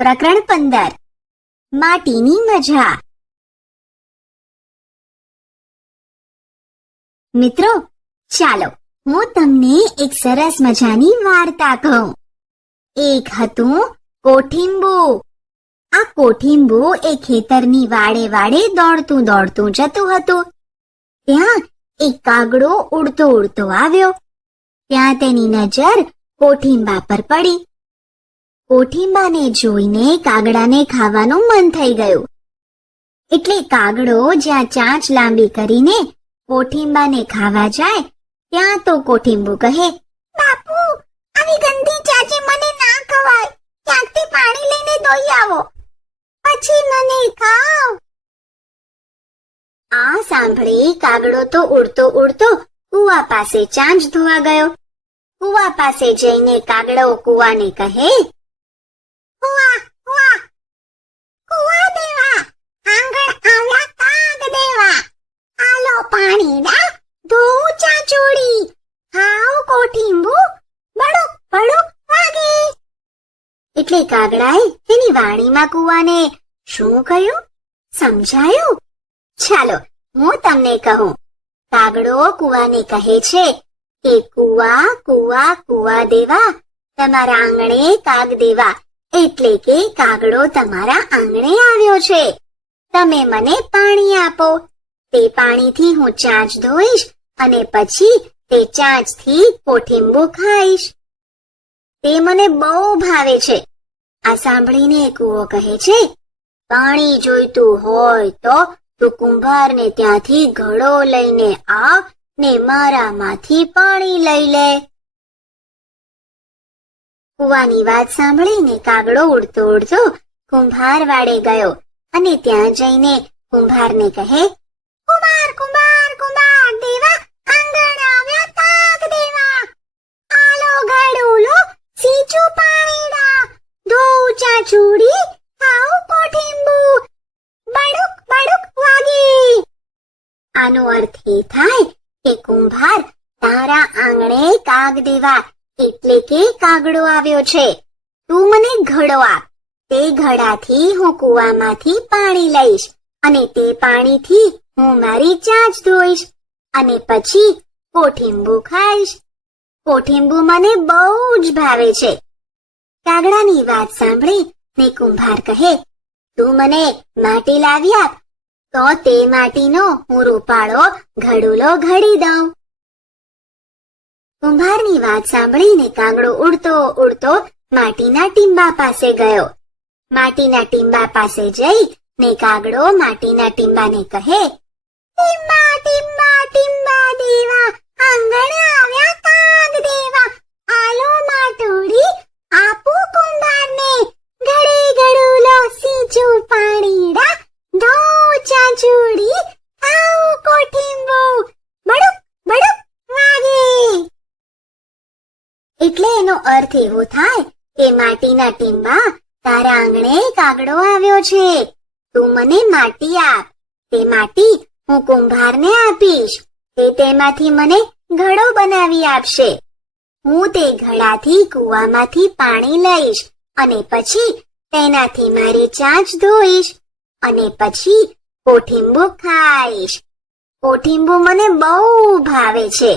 પ્રકરણ 15 માટીની મજા. મિત્રો, ચાલો હું તમને એક સરસ મજાની વાર્તા કહું. એક હતું કોઠીંબુ. આ કોઠીંબુ એ ખેતરની વાડે વાડે દોડતું દોડતું જતું હતું. ત્યાં એક કાગડો ઉડતો ઉડતો આવ્યો. ત્યાં તેની નજર કોઠીંબા પર પડી. કોઠીંબાને જોઈને કાગડાને ખાવાનું મન થઈ ગયું. એટલે કાગડો જ્યાં ચાંચ લાંબી કરીને કોઠીંબાને ખાવા જાય ત્યાં તો કોઠીંબુ કહે, બાપુ, આવી ગંદી ચાંચે મને ના ખવાય. ક્યાંકથી પાણી લઈને દોઈ આવો, પછી મને ખાવ. આ સાંભળી કાગડો તો ઉડતો ઉડતો કૂવા પાસે ચાંચ ધોવા ગયો. કૂવા પાસે જઈને કાગડો કૂવાને કહે, કૂવા કૂવા કૂવા દેવા, આંગણ આવ્યા કાગ દેવા. આલો પાણી ના ધોઉં ચાંચોડી, ખાવ કોઠીંબુ, બડુક બડુક વાગે. એટલે કાગડાએ તેની વાણીમાં કૂવાને શું કહ્યું સમજાયું? ચાલો હું તમને કહું. કાગડો કૂવાને કહે છે કે કૂવા કૂવા કૂવા દેવા, તમારા આંગણે કાગ દેવા. એટલે કે કાગડો તમારા આંગણે આવ્યો છે. તમે મને પાણી આપો. તે પાણીથી હું ચાંચ ધોઈશ અને પછી તે ચાંચથી કોઠીંબુ ખાઈશ. તે મને બહુ ભાવે છે. આ સાંભળીને કૂવો કહે છે, પાણી જોઈતું હોય તો તું કુંભારને ત્યાંથી ઘડો લઈને આવ ને મારામાંથી પાણી લઈ લે. કૂવાની વાત સાંભળીને કાગડો ઉડતો ઉડતો કુંભાર વાડે ગયો અને ત્યાં જઈને કુંભારને કહે, કુંભાર કુંભાર કુંભાર દેવા, આંગણ આવ્યા કાગ દેવા. આલો ઘડું લો, સીંચું પાણીડા, ધોઉં ચાંચુડી, ખાઉં કોઠીંબુ, બડુક બડુક વાગે. આનો અર્થ એ થાય કે કુંભાર, તારા આંગણે કાગ દેવા એટલે કે કાગડો આવ્યો છે. તું મને ઘડો આપ. તે ઘડાથી હું કૂવામાંથી પાણી લઈશ અને તે પાણીથી હું મારી ચાંચ ધોઈશ અને પછી કોઠીંબુ ખાઈશ. કોઠીંબુ મને બહુ જ ભાવે છે. કાગડાની વાત સાંભળી ને કુંભાર કહે, તું મને માટી લાવી આપ, તો તે માટીનો હું રૂપાળો ઘડુલો ઘડી દઉં. કુંભારની વાત સાંભળીને કાગડો ઉડતો ઉડતો માટીના ટીંબા પાસે ગયો. માટીના ટીંબા પાસે જઈ ને કાગડો માટીના ટીંબાને કહે, ટીંબા ટીંબા ટીંબા દેવા, આંગણ આવ્યા કાગ દેવા. આલો માટોડી, આપું કુંભારને, ઘડે ઘડુલો, સીંચું પાણીડા, ધોઉં ચાંચુડી, ખાઉં કોઠીંબુ, બડુક બડુક વાગે. એટલે એનો અર્થ એવો થાય કે માટીના ટીંબા, તારા આંગણે કાગડો આવ્યો છે. તું મને માટી આપ. તે માટી હું કુંભારને આપીશ. તે તેમાંથી મને ઘડો બનાવી આપશે. હું તે ઘડાથી કૂવામાંથી પાણી લઈશ અને પછી તેનાથી મારી ચાંચ ધોઈશ અને પછી કોઠીંબુ ખાઈશ. કોઠીંબુ મને બહુ ભાવે છે.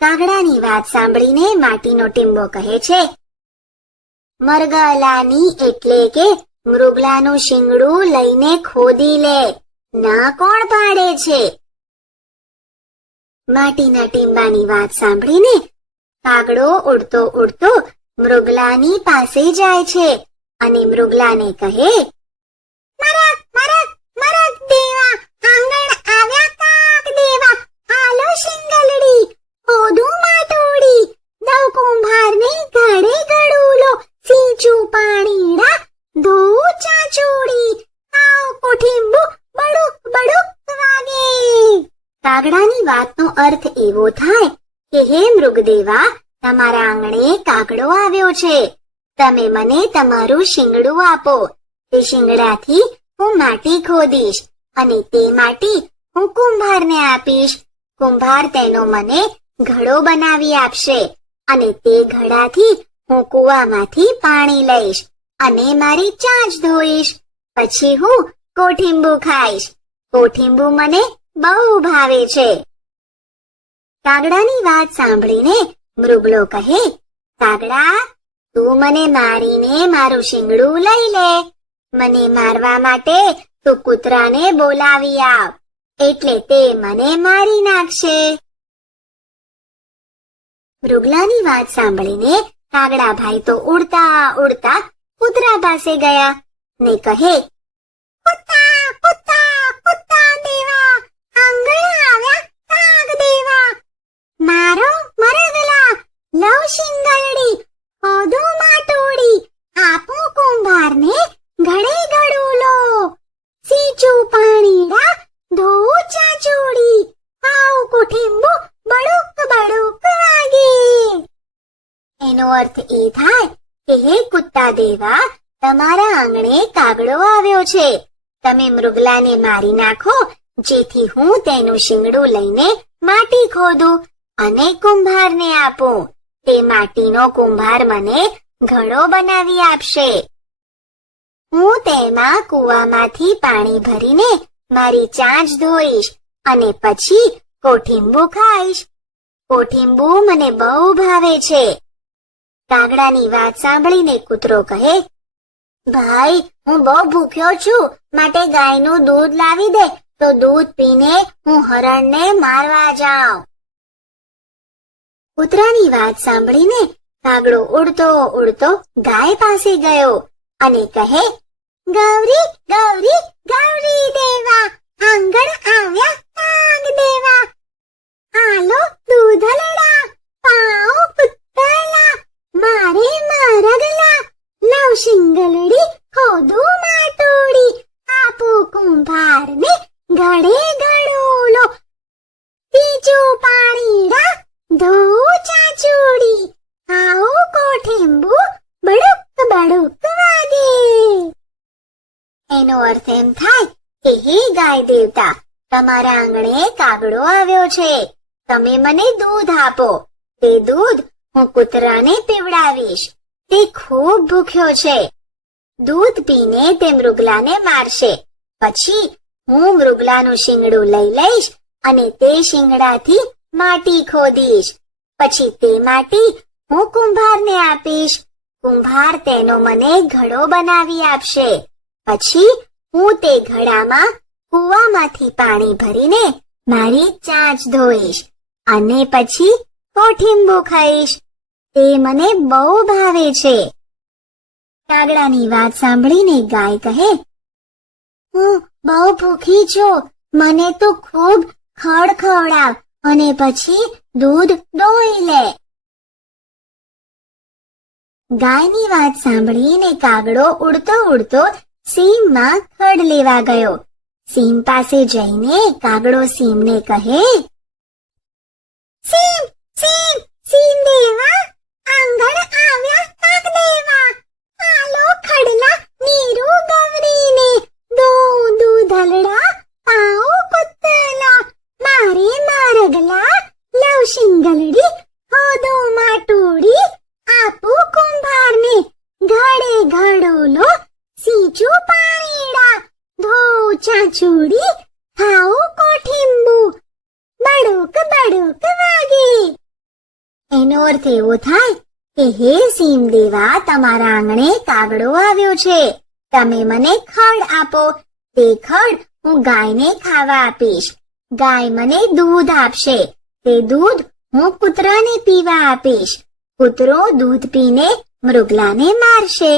કાગડાની વાત સાંભળીને માટીનો ટીંબો કહે છે, મરગલાની એટલે કે મૃગલાનું શિંગડું લઈને ખોદી લે, ના કોણ પાડે છે. માટીના ટીંબાની વાત સાંભળીને કાગડો ઉડતો ઉડતો મૃગલાની પાસે જાય છે અને મૃગલાને કહે, મરક મરક મરક દેવા, આંગણ આવ્યા કાગ દેવા. આલો શિંગલડી, ખોદું માટોડી, દઉં કુંભારને ઘડે ઘડુલો, સીંચું પાણીડા, ધોઉં ચાંચોડી, ખાઉં કોઠીંબુ, બડુક બડુક વાગે. કાગડાની વાતનો અર્થ એવો થાય કે હે મૃગદેવા, તમારા આંગણે કાગડો આવ્યો છે. તમે મને તમારું શિંગડું આપો. તે શિંગડાથી હું માટી ખોદીશ અને તે માટી હું કુંભારને આપીશ. કુંભાર તેનો મને ઘડો બનાવી આપશે અને તે ઘડાથી હું કૂવામાંથી પાણી લઈશ અને મારી ચાંચ ધોઈશ. પછી હું કોઠીંબુ ખાઈશ. કોઠીંબુ મને બહુ ભાવે છે. કાગડાની વાત સાંભળીને મૃગલો કહે, કાગડા, તું મને મારીને મારું શિંગડું લઈ લે. મને મારવા માટે તું કૂતરાને બોલાવી આવ, એટલે તે મને મારી નાખશે. મૃગલાની વાત સાંભળીને કાગડા ભાઈ તો ઉડતા ઉડતા કૂતરા પાસે ગયા ને કહે, કૂતા કૂતા કૂતા દેવા, આંગણે આવ્યા કાગ દેવા. મારો મરગલા, લવ શિંગલડી, ખોદો માટોડી, આપો કુંભારને ઘડે ઘડુલો. સીચું પાણીડા, ધોઉં ચાચોડી, ખાઉ કોઠીંબુ બડુક બડુક વાગે. એનો અર્થ એ થાય કે હે કુત્તા દેવા, તમારા આંગણે કાગડો આવ્યો છે. તમે મૃગલાને મારી નાખો, જેથી હું તેનું શિંગડું લઈને માટી ખોદું અને કુંભારને આપું. તે માટીનો કુંભાર મને ઘડો બનાવી આપશે. હું તેમાં કૂવામાંથી પાણી ભરીને મારી ચાંચ ધોઈશ અને પછી કોઠીંબુ ખાઈશ. કોઠીંબુ મને બહુ ભાવે છે. કાગડાની વાત સાંભળીને કૂતરો કહે, ભાઈ, હું બહુ ભૂખ્યો છું, માટે ગાયનું દૂધ લાવી દે, તો દૂધ પીને હું હરણને મારવા જાઉં. કૂતરાની વાત સાંભળીને કાગડો ઉડતો ઉડતો ગાય પાસે ગયો અને કહે, ગૌરી ગૌરી ગૌરી દેવા, આંગણ આવ્યા કાગ દેવા. હાલો દૂધલડા, પાઓ પુત્તલા, મારે મારગલા, લવ શિંગલડી, ખોદું માટોડી, આપો કુંભારને ઘડે ઘડોલો. સીચું પાણીડા, ધોઉં ચાચોડી, ખાઉ કોઠીંબુ બડુક બડુક વાગે. એનો અર્થ એમ થાય કે હે ગાય દેવતા, તમારા આંગણે કાગડો આવ્યો છે. તમે મને દૂધ આપો. તે દૂધ હું કૂતરાને પીવડાવીશ. તે ખૂબ ભૂખ્યો છે. દૂધ પીને તે મૃગલાને મારશે. પછી હું મૃગલાનું શિંગડું લઈ લઈશ અને તે શિંગડાથી માટી ખોદીશ. પછી તે માટી હું કુંભારને આપીશ. કુંભાર તેનો મને ઘડો બનાવી આપશે. પછી હું તે ઘડામાં કૂવામાંથી પાણી ભરીને મારી ચાંચ ધોઈશ અને પછી કોઠીંબુ ખાઈશ. તે મને બહુ ભાવે છે. કાગડાની વાત સાંભળીને ગાય કહે, હું બહુ ભૂખી છું, મને તો ખૂબ ખડ ખવડાવ અને પછી દૂધ દોઈ લે. ગાયની વાત સાંભળીને કાગડો ઉડતો ઉડતો સીમમાં ખડ લેવા ગયો. સીમ પાસે જઈને કાગડો સીમને કહે, સીમ સીમ સીમ દેવા, આંગણ આવ્યા કાગ દેવા. હાલો ખડલા નીરુ ગવરીને, દોઉં દૂધલડા, પાઉં પુત્તલા, મારે મારગલા, લવ શિંગલડી, ખોદું માટોડી, આપું કુંભારને ઘડે ઘડોલો. સીચું પાણીડા, ધોઉં ચાચોડી, ખાઉં કોઠીંબુ બડુક બડુક વાગે. એનો અર્થ એવો થાય કે હે સીમ દેવા, તમારા આંગણે કાગડો આવ્યો છે. તમે મને ખડ આપો. તે ખડ હું ગાયને ખાવા આપીશ. ગાય મને દૂધ આપશે. તે દૂધ હું કૂતરાને પીવા આપીશ. કૂતરો દૂધ પીને મૃગલાને મારશે.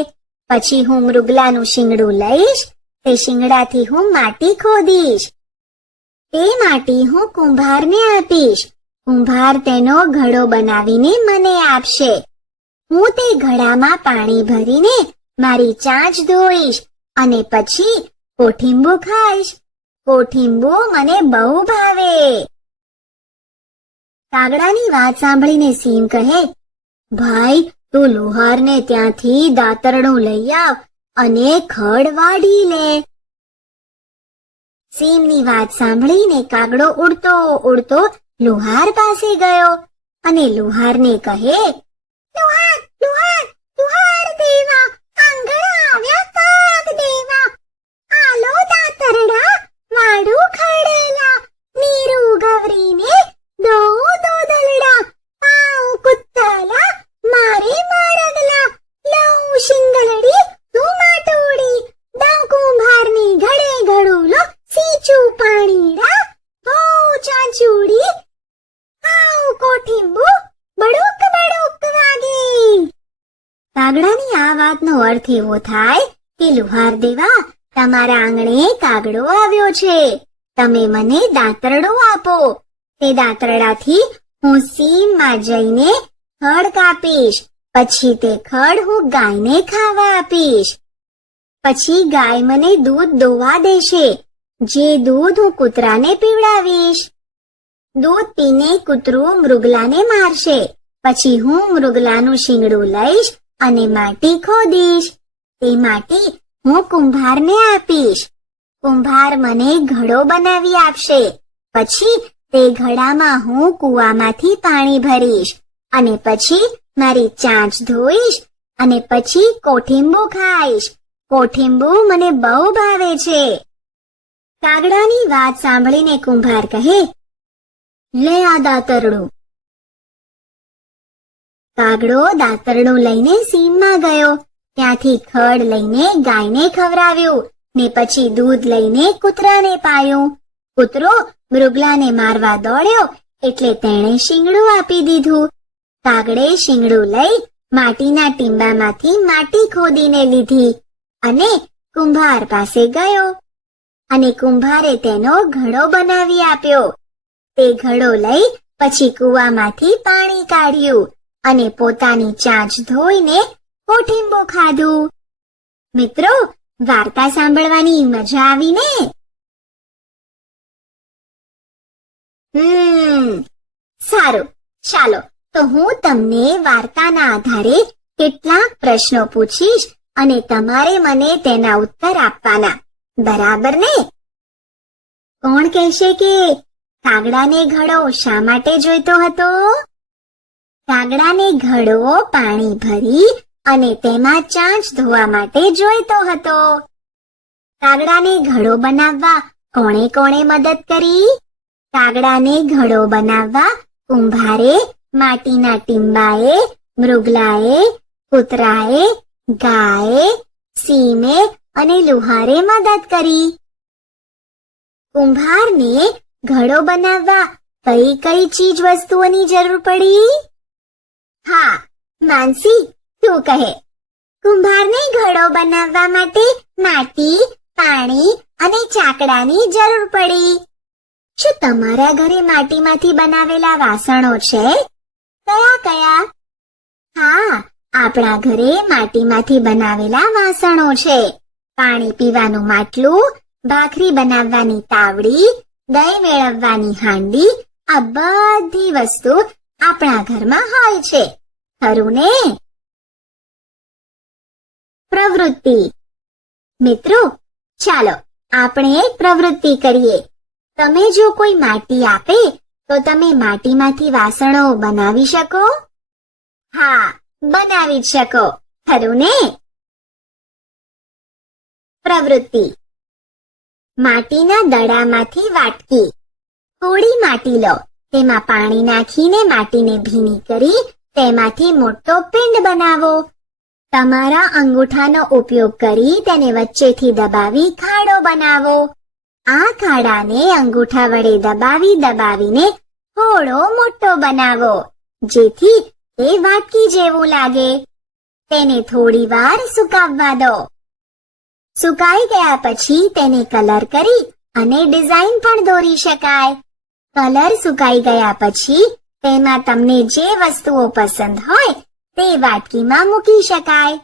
પછી હું મૃગલાનું શિંગડું લઈશ. તે શિંગડાથી હું માટી ખોદીશ. તે માટી હું કુંભારને આપીશ. કુંભાર તેનો ઘડો બનાવીને મને આપશે. હું તે ઘડામાં પાણી ભરીને મારી ચાંચ ધોઈશ અને પછી કોઠીંબુ ખાઈશ. કોઠીંબુ મને બહુ ભાવે. કાગડાની વાત સાંભળીને સિંહ કહે, ભાઈ, તું લુહારને ત્યાંથી દાતરડું લઈ આવ અને ખડ વાઢી લે. સિંહની વાત સાંભળીને કાગડો ઉડતો ઉડતો લુહાર પાસે ગયો અને લુહારને કહે, લુહાર લુહાર લુહાર દેવા, આંગણ કાગડાની આ વાતનો અર્થ એવો થાય કે લુહાર દેવા, તમારા આંગણે કાગડો આવ્યો છે, તમે મને દાંતરડો આપો. તે દાંતરડાથી હું સીમમાં જઈને ખડ કાપીશ. પછી તે ખડ હું ગાયને ખાવા આપીશ. પછી ગાય મને દૂધ દોવા દેશે, જે દૂધ હું કૂતરાને પીવડાવીશ. દૂધ પીને કૂતરું મૃગલાને મારશે. પછી હું મૃગલાનું શીંગડું લઈશ અને માટી ખોદીશ. તે માટી હું કુંભારને આપીશ. કુંભાર મને ઘડો બનાવી આપશે. પછી તે ઘડામાં હું કૂવામાંથી પાણી ભરીશ અને પછી મારી ચાંચ ધોઈશ અને પછી કોઠીંબુ ખાઈશ. કોઠીંબુ મને બહુ ભાવે છે. કાગડાની વાત સાંભળીને કુંભાર કહે, લે આ દાંતરડું. કાગડો દાંતરડું લઈને સીમમાં ગયો. ત્યાંથી ખડ લઈને ગાયને ખવડાવ્યું ને પછી દૂધ લઈને કૂતરાને પાયું. કૂતરો મૃગલાને મારવા દોડ્યો એટલે તેણે શીંગડું આપી દીધું. કાગડે શીંગડું લઈ માટીના ટીંબામાંથી માટી ખોદીને લીધી અને કુંભાર પાસે ગયો અને કુંભારે તેનો ઘડો બનાવી આપ્યો. તે ઘડો લઈ પછી કૂવામાંથી પાણી કાઢ્યું અને પોતાની ચાંચ ધોઈને કોઠીંબુ ખાધું. મિત્રો, વાર્તા સાંભળવાની મજા આવી ને? સારું, ચાલો તો હું તમને વાર્તાના આધારે કેટલાક પ્રશ્નો પૂછીશ અને તમારે મને તેના ઉત્તર આપવાના, બરાબર ને? કોણ કહેશે કે કાગડાને ઘડો શા માટે જોઈતો હતો? કાગડાને ઘડો પાણી ભરી અને તેમાં ચાંચ ધોવા માટે જોઈતો હતો. કાગડાને ઘડો બનાવવા કોણે કોણે મદદ કરી? કાગડાને ઘડો બનાવવા કુંભારે, માટીના ટીંબાએ, મૃગલાએ, કૂતરાએ, ગાયે, સીમે અને લુહારે મદદ કરી. કુંભારને ઘડો બનાવવા કઈ કઈ ચીજ વસ્તુઓની જરૂર પડી? હા, માનસી, તું કહે. કુંભારને ઘડો બનાવવા માટે માટી, પાણી અને ચાકડાની જરૂર પડી. શું તમારા ઘરે માટીમાંથી બનાવેલા વાસણો છે? કયા કયા? હા, આપણા ઘરે માટીમાંથી બનાવેલા વાસણો છે. પાણી પીવાનું માટલું, ભાખરી બનાવવાની તાવડી, દહીં મેળવવાની હાંડી, આ બધી વસ્તુ આપણા ઘરમાં હોય છે, ખરું ને? પ્રવૃત્તિ. મિત્રો, ચાલો આપણે એક પ્રવૃત્તિ કરીએ. તમે જો કોઈ માટી આપે તો તમે માટીમાંથી વાસણો બનાવી શકો? હા, બનાવી જ શકો, ખરું ને? પ્રવૃત્તિ. માટીના દડામાંથી વાટકી. થોડી માટી લો, તેમાં પાણી નાખીને માટીને ભીની કરી તેમાંથી મોટો પિંડ બનાવો. તમારા અંગૂઠાનો ઉપયોગ કરી તેને વચ્ચેથી દબાવી ખાડો બનાવો. આ ખાડાને અંગૂઠા વડે દબાવીને થોડો મોટો બનાવો, જેથી તે વાટકી જેવું લાગે. તેને થોડી વાર સુકાવવા દો. સુકાઈ ગયા પછી તેને કલર કરી અને ડિઝાઇન પણ દોરી શકાય. કલર સુકાઈ ગયા પછી તેમાં તમને જે વસ્તુઓ પસંદ હોય તે વાટકીમાં મૂકી શકાય.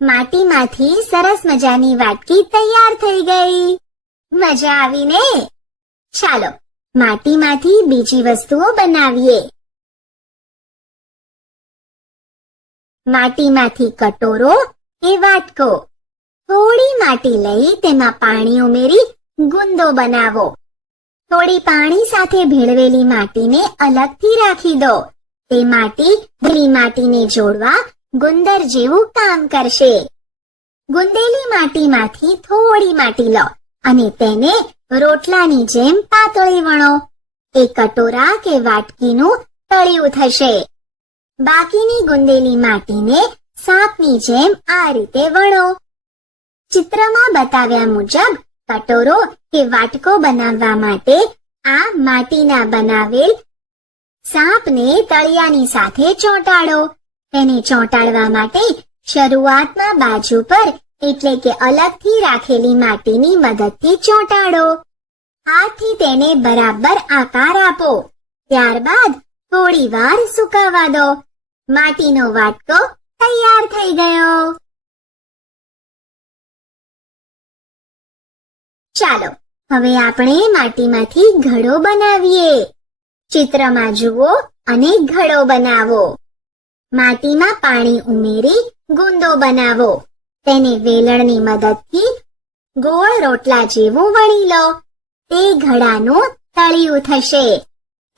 માટીમાંથી સરસ મજાની વાટકી તૈયાર થઈ ગઈ. મજા આવી ને? ચાલો માટીમાંથી બીજી વસ્તુઓ બનાવીએ. માટીમાંથી કટોરો કે વાટકો. થોડી માટી લઈ તેમાં પાણી ઉમેરી ગુંદો બનાવો. થોડી પાણી સાથે ભેળવેલી માટીને અલગથી રાખી દો. તે માટી ભીની માટીને જોડવા ગુંદર જેવું કામ કરશે. ગુંદેલી માટીમાંથી થોડી માટી લો અને તેને રોટલાની જેમ પાતળી વણો. એ કટોરા કે વાટકીનું તળિયું થશે. બાકીની ગુંદેલી માટીને સાપની જેમ આ રીતે વણો. ચિત્રમાં બતાવ્યા મુજબ કટોરો કે વાટકો બનાવવા માટે આ માટીના બનાવેલ સાપને તળિયાની સાથે ચોંટાડો તેને ચોંટાડવા માટે શરૂઆતમાં બાજુ પર એટલે કે અલગથી રાખેલી માટીની મદદથી ચોંટાડો. હાથથી તેને બરાબર આકાર આપો. ત્યારબાદ થોડી વાર સુકાવા દો. માટીનો વાટકો તૈયાર થઈ ગયો. ચાલો હવે આપણે માટીમાંથી ઘડો બનાવીએ. ચિત્રમાં જુઓ અને ઘડો બનાવો. માટીમાં પાણી ઉમેરી ગુંદો બનાવો. તેને વેલણની મદદથી ગોળ રોટલા જેવું વણી લો. તે ઘડાનું તળિયું થશે.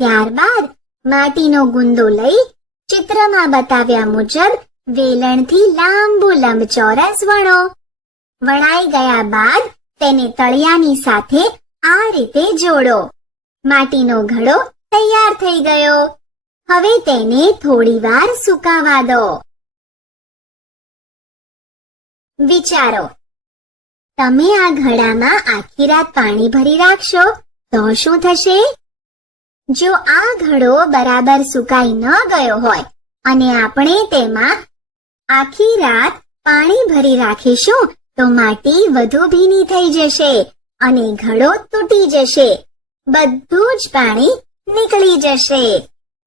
ત્યારબાદ માટીનો ગુંદો લઈ ચિત્રમાં બતાવ્યા મુજબ વેલણથી લાંબુ લંબચોરસ વણો. વણાઈ ગયા બાદ તેને તળિયાની સાથે આ રીતે જોડો. માટીનો ઘડો તૈયાર થઈ ગયો. હવે તેને થોડી વાર સુકાવા દો. વિચારો, તમે આ ઘડામાં આખી રાત પાણી ભરી રાખશો તો શું થશે? જો આ ઘડો બરાબર સુકાઈ ન ગયો હોય અને આપણે તેમાં આખી રાત પાણી ભરી રાખીશું તો માટી વધુ ભીની થઈ જશે અને ઘડો તૂટી જશે. બધું જ પાણી નીકળી જશે.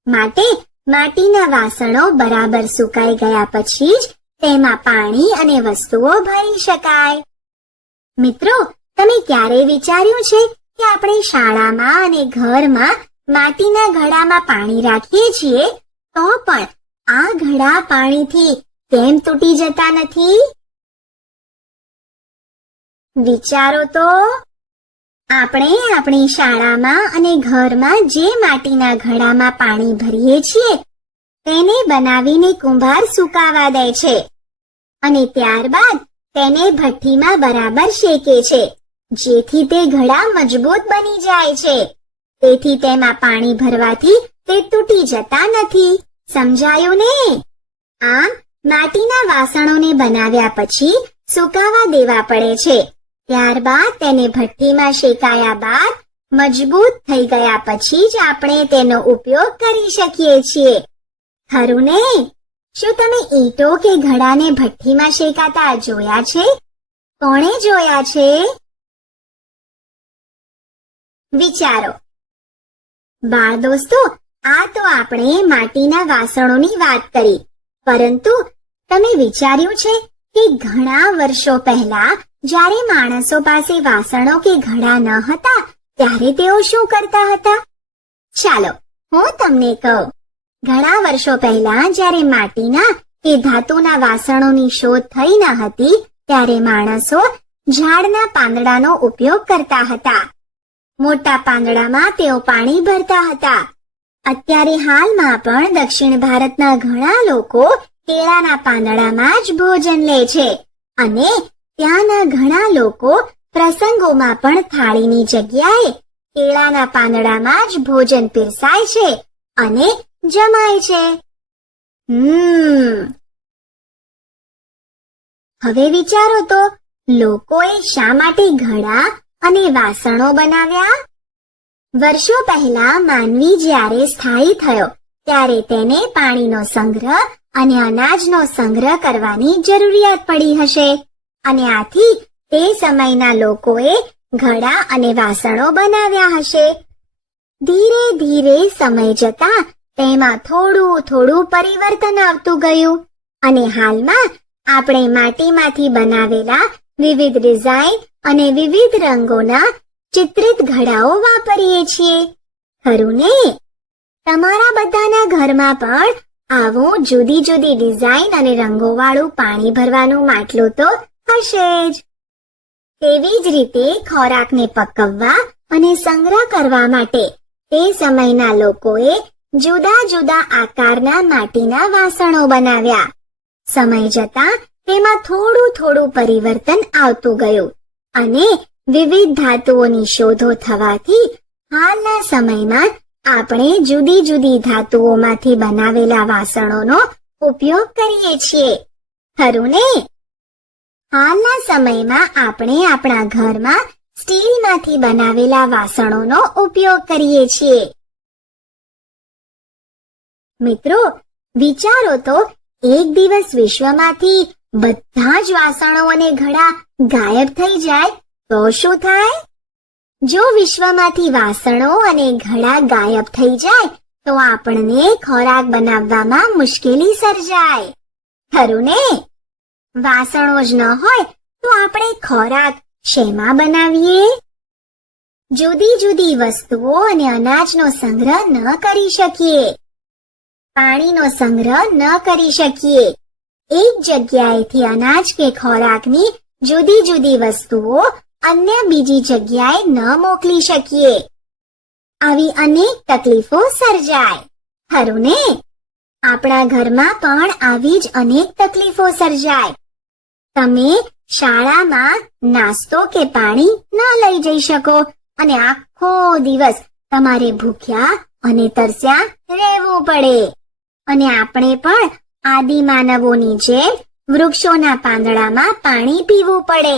માટે માટીના વાસણો બરાબર સુકાઈ ગયા પછી જ તેમાં પાણી અને વસ્તુઓ ભરી શકાય. મિત્રો, તમે ક્યારે વિચાર્યું છે કે આપણે શાળામાં અને ઘરમાં માટીના ઘડામાં પાણી રાખીએ છીએ તો પણ આ ઘડા પાણીથી કેમ તૂટી જતા નથી? વિચારો તો. આપણે આપણી શાળામાં અને ઘરમાં જે માટીના ઘડામાં પાણી ભરીએ છીએ તેને બનાવીને કુંભાર સુકાવા દે છે અને ત્યારબાદ તેને ભઠ્ઠીમાં બરાબર શેકે છે, જેથી તે ઘડા મજબૂત બની જાય છે. તેથી તેમાં પાણી ભરવાથી તે તૂટી જતા નથી. સમજાયું ને? આમ માટીના વાસણોને બનાવ્યા પછી સુકાવા દેવા પડે છે. ત્યારબાદ તેને ભઠ્ઠીમાં શેકાયા બાદ મજબૂત થઈ ગયા પછી જ આપણે તેનો ઉપયોગ કરી શકીએ છીએ. ખરું ને? શું તમે ઈંટો કે ઘડાને ભઠ્ઠીમાં શેકાતા જોયા છે? કોણે જોયા છે? વિચારો. બાળ દોસ્તો, આ તો આપણે માટીના વાસણોની વાત કરી, પરંતુ તમે વિચાર્યું છે કે ઘણા વર્ષો પહેલા જ્યારે માણસો પાસે વાસણો કે ઘડા ન હતા ત્યારે તેઓ શું કરતા હતા? ચાલો હું તમને કહું. ઘણા વર્ષો પહેલા જ્યારે માટીના કે ધાતુના વાસણોની શોધ થઈ ન હતી ત્યારે માણસો ઝાડના પાંદડાનો ઉપયોગ કરતા હતા. મોટા પાંદડામાં તેઓ પાણી ભરતા હતા. અત્યારે હાલમાં પણ દક્ષિણ ભારતના ઘણા લોકો કેળાના પાંદડામાં જ ભોજન લે છે અને ત્યાંના ઘણા લોકો પ્રસંગોમાં પણ થાળીની જગ્યાએ કેળાના પાંદડામાં જ ભોજન પીરસાય છે અને જમાય છે. હવે વિચારો તો, લોકોએ શા માટે ઘડા અને વાસણો બનાવ્યા? વર્ષો પહેલા માનવી જ્યારે સ્થાયી થયો ત્યારે તેને પાણીનો સંગ્રહ અને અનાજનો સંગ્રહ કરવાની જરૂરિયાત પડી હશે અને આથી તે સમયના લોકોએ ઘડા અને વાસણો બનાવ્યા હશે. ધીરે ધીરે સમય જતા તેમાં થોડું થોડું પરિવર્તન આવતું ગયું અને હાલમાં આપણે માટીમાંથી બનાવેલા વિવિધ ડિઝાઇન અને વિવિધ રંગોના ચિત્રિત ઘડાઓ વાપરીએ છીએ. ખરું ને? તમારા બધાના ઘરમાં પણ આવું જુદી જુદી ડિઝાઇન અને રંગોવાળું પાણી ભરવાનું માટલું તો હશે જ. તેવી જ રીતે ખોરાકને પકવવા અને સંગ્રહ કરવા માટે તે સમયના લોકોએ જુદા જુદા આકારના માટીના વાસણો બનાવ્યા. સમય જતાં તેમાં થોડું થોડું પરિવર્તન આવતું ગયું અને વિવિધ ધાતુઓની શોધો થવાથી હાલના સમયમાં આપણે જુદી જુદી ધાતુઓમાંથી બનાવેલા વાસણોનો ઉપયોગ કરીએ છીએ. ખરું ને? હાલના સમયમાં આપણે આપણા ઘરમાં સ્ટીલમાંથી બનાવેલા વાસણોનો ઉપયોગ કરીએ છીએ. મિત્રો, વિચારો તો, એક દિવસ વિશ્વમાંથી બધા જ વાસણો અને ઘડા ગાયબ થઈ જાય તો શું થાય? જો વિશ્વમાંથી વાસણો અને ઘડા ગાયબ થઈ જાય તો આપણને ખોરાક બનાવવામાં મુશ્કેલી સર્જાય, ખરું ને? વાસણો જ ન હોય તો આપણે ખોરાક શેમાં બનાવીએ? જુદી જુદી વસ્તુઓ અને અનાજનો સંગ્રહ ન કરી શકીએ, પાણીનો સંગ્રહ ન કરી શકીએ, એક જગ્યાએથી અનાજ કે ખોરાકની જુદી જુદી વસ્તુઓ અન્ય બીજી જગ્યાએ ન મોકલી શકીએ. આવી અનેક તકલીફો સર્જાય, ખરું ને? આપણા ઘરમાં પણ આવી જ અનેક તકલીફો સર્જાય. તમે શાળામાં નાસ્તો કે પાણી ન લઈ જઈ શકો અને આખો દિવસ તમારે ભૂખ્યા અને તરસ્યા રહેવું પડે. અને આપણે પણ આદિમાનવોની જેમ વૃક્ષોના પાંદડામાં પાણી પીવું પડે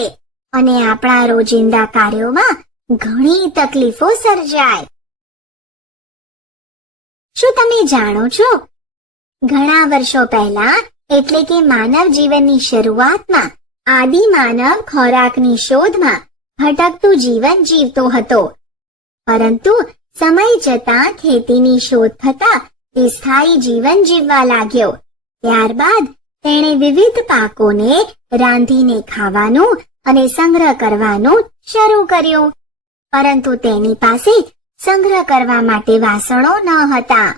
અને આપણા રોજિંદા કાર્યોમાં ઘણી તકલીફો સર્જાય. શું તમે જાણો છો? ઘણા વર્ષો પહેલા એટલે કે માનવ જીવનની શરૂઆતમાં આદિમાનવ ખોરાકની શોધમાં ભટકતું જીવન જીવતો હતો. પરંતુ સમય જતાં ખેતીની શોધ થતા તે સ્થાયી જીવન જીવવા લાગ્યો. ત્યારબાદ તેણે વિવિધ પાકોને રાંધીને ખાવાનું અને સંગ્રહ કરવાનું શરૂ કર્યું. પરંતુ તેની પાસે સંગ્રહ કરવા માટે વાસણો ન હતા.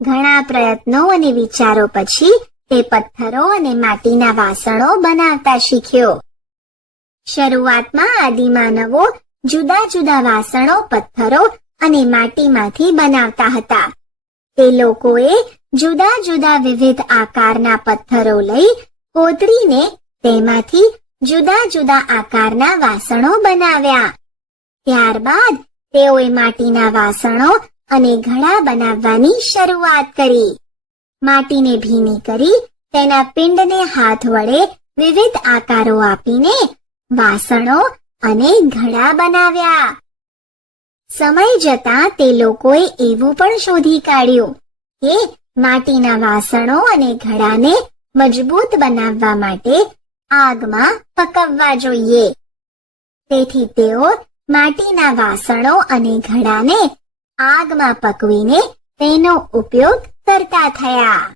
ઘણા પ્રયત્નો અને વિચારો પછી તે પથ્થરો અને માટીના વાસણો બનાવતા શીખ્યો. શરૂઆતમાં આદિમાનવો જુદા જુદા વાસણો પથ્થરો અને માટીમાંથી બનાવતા હતા. તે લોકોએ જુદા જુદા વિવિધ આકારના પથ્થરો લઈ કોતરીને તેમાંથી જુદા જુદા આકારના વાસણો બનાવ્યા. ત્યારબાદ તેઓએ માટીના વાસણો અને ઘડા બનાવવાની શરૂઆત કરી. માટીને ભીની કરી તેના પિંડને હાથ વડે વિવિધ આકારો આપીને વાસણો અને ઘડા બનાવ્યા. સમય જતાં તે લોકોએ એવું પણ શોધી કાઢ્યું કે માટીના વાસણો અને ઘડાને મજબૂત બનાવવા માટે આગમાં પકવવા જોઈએ. તેથી તેઓ માટીના વાસણો અને ઘડાને આગમાં પકવીને તેનો ઉપયોગ કરતા થયા.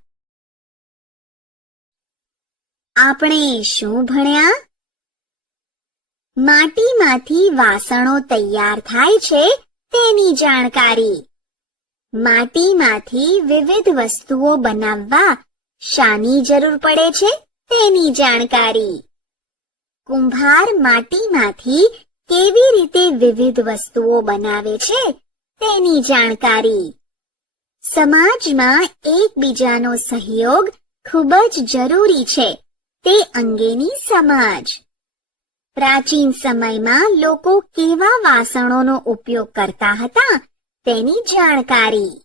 આપણે શું ભણ્યા? માટીમાંથી વાસણો તૈયાર થાય છે તેની જાણકારી. માટીમાંથી વિવિધ વસ્તુઓ બનાવવા શાની જરૂર પડે છે તેની જાણકારી. કુંભાર માટીમાંથી કેવી રીતે વિવિધ વસ્તુઓ બનાવે છે તેની જાણકારી. સમાજમાં એકબીજાનો સહયોગ ખૂબ જ જરૂરી છે તે અંગેની સમજ. પ્રાચીન સમયમાં લોકો કેવા વાસણોનો ઉપયોગ કરતા હતા તેની જાણકારી.